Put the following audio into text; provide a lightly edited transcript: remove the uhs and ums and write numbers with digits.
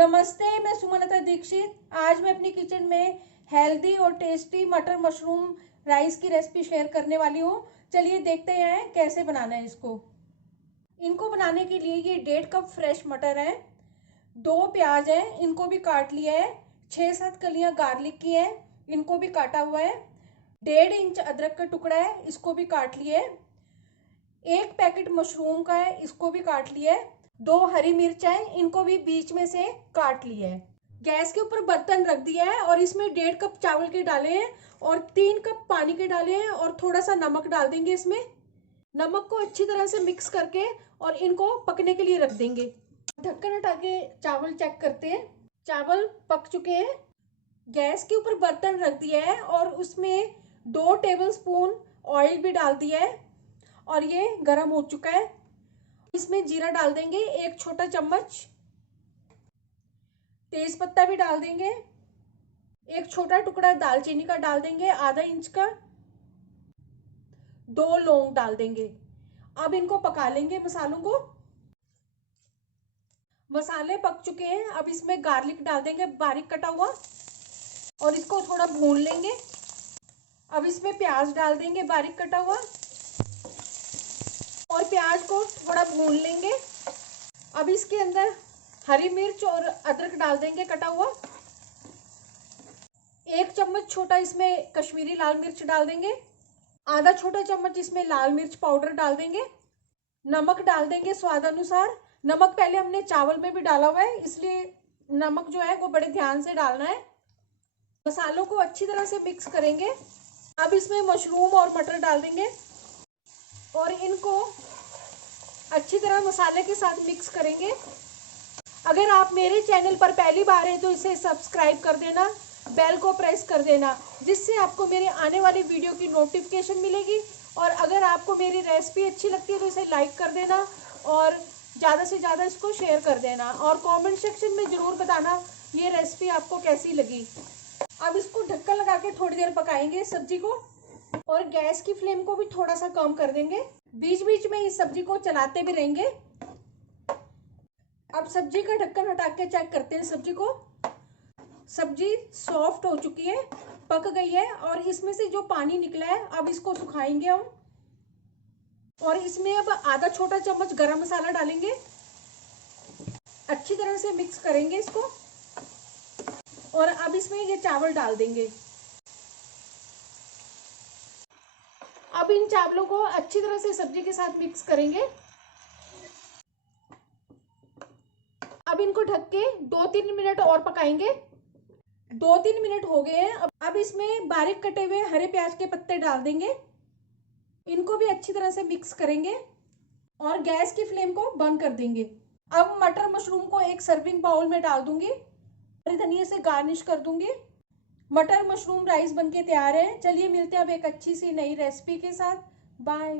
नमस्ते, मैं सुमलता दीक्षित। आज मैं अपनी किचन में हेल्दी और टेस्टी मटर मशरूम राइस की रेसिपी शेयर करने वाली हूँ। चलिए देखते हैं कैसे बनाना है इसको। इनको बनाने के लिए ये 1.5 कप फ्रेश मटर है, 2 प्याज है, इनको भी काट लिया है, 6-7 कलियां गार्लिक की है, इनको भी काटा हुआ है, 1.5 इंच अदरक का टुकड़ा है, इसको भी काट लिया है, 1 पैकेट मशरूम का है, इसको भी काट लिया है, 2 हरी मिर्च है, इनको भी बीच में से काट लिया है। गैस के ऊपर बर्तन रख दिया है और इसमें 1.5 कप चावल के डाले हैं और 3 कप पानी के डाले हैं और थोड़ा सा नमक डाल देंगे इसमें। नमक को अच्छी तरह से मिक्स करके और इनको पकने के लिए रख देंगे। ढक्कन हटा के चावल चेक करते हैं। चावल पक चुके हैं। गैस के ऊपर बर्तन रख दिया है और उसमें 2 टेबलस्पून ऑयल भी डाल दिया है और ये गर्म हो चुका है। इसमें जीरा डाल देंगे 1 छोटा चम्मच, तेज पत्ता भी डाल देंगे, 1 छोटा टुकड़ा दालचीनी का डाल देंगे, आधा इंच का, 2 लौंग डाल देंगे। अब इनको पका लेंगे मसालों को। मसाले पक चुके हैं। अब इसमें गार्लिक डाल देंगे बारीक कटा हुआ और इसको थोड़ा भून लेंगे। अब इसमें प्याज डाल देंगे बारीक कटा हुआ और प्याज को थोड़ा भून लेंगे। अब इसके अंदर हरी मिर्च और अदरक डाल देंगे कटा हुआ। 1 चम्मच छोटा इसमें कश्मीरी लाल मिर्च डाल देंगे, आधा छोटा चम्मच इसमें लाल मिर्च पाउडर डाल देंगे। नमक डाल देंगे स्वाद अनुसार। नमक पहले हमने चावल में भी डाला हुआ है, इसलिए नमक जो है वो बड़े ध्यान से डालना है। मसालों को अच्छी तरह से मिक्स करेंगे। अब इसमें मशरूम और मटर डाल देंगे और इनको अच्छी तरह मसाले के साथ मिक्स करेंगे। अगर आप मेरे चैनल पर पहली बार हैं तो इसे सब्सक्राइब कर देना, बेल को प्रेस कर देना, जिससे आपको मेरे आने वाली वीडियो की नोटिफिकेशन मिलेगी। और अगर आपको मेरी रेसिपी अच्छी लगती है तो इसे लाइक कर देना और ज़्यादा से ज़्यादा इसको शेयर कर देना और कमेंट सेक्शन में ज़रूर बताना ये रेसिपी आपको कैसी लगी। अब इसको ढक्कन लगा के थोड़ी देर पकाएंगे सब्जी को और गैस की फ्लेम को भी थोड़ा सा कम कर देंगे। बीच बीच में इस सब्जी को चलाते भी रहेंगे। अब सब्जी का ढक्कन हटा के चेक करते हैं सब्जी को। सब्जी सॉफ्ट हो चुकी है, पक गई है और इसमें से जो पानी निकला है अब इसको सुखाएंगे हम। और इसमें अब आधा छोटा चम्मच गरम मसाला डालेंगे। अच्छी तरह से मिक्स करेंगे इसको और अब इसमें ये चावल डाल देंगे। अब इन चावलों को अच्छी तरह से सब्जी के साथ मिक्स करेंगे। अब इनको ढक के 2-3 मिनट और पकाएंगे। 2-3 मिनट हो गए हैं। अब इसमें बारीक कटे हुए हरे प्याज के पत्ते डाल देंगे। इनको भी अच्छी तरह से मिक्स करेंगे और गैस की फ्लेम को बंद कर देंगे। अब मटर मशरूम को एक सर्विंग बाउल में डाल दूंगी, हरी धनिया से गार्निश कर दूंगी। मटर मशरूम राइस बनके तैयार है। चलिए मिलते हैं अब एक अच्छी सी नई रेसिपी के साथ। बाय।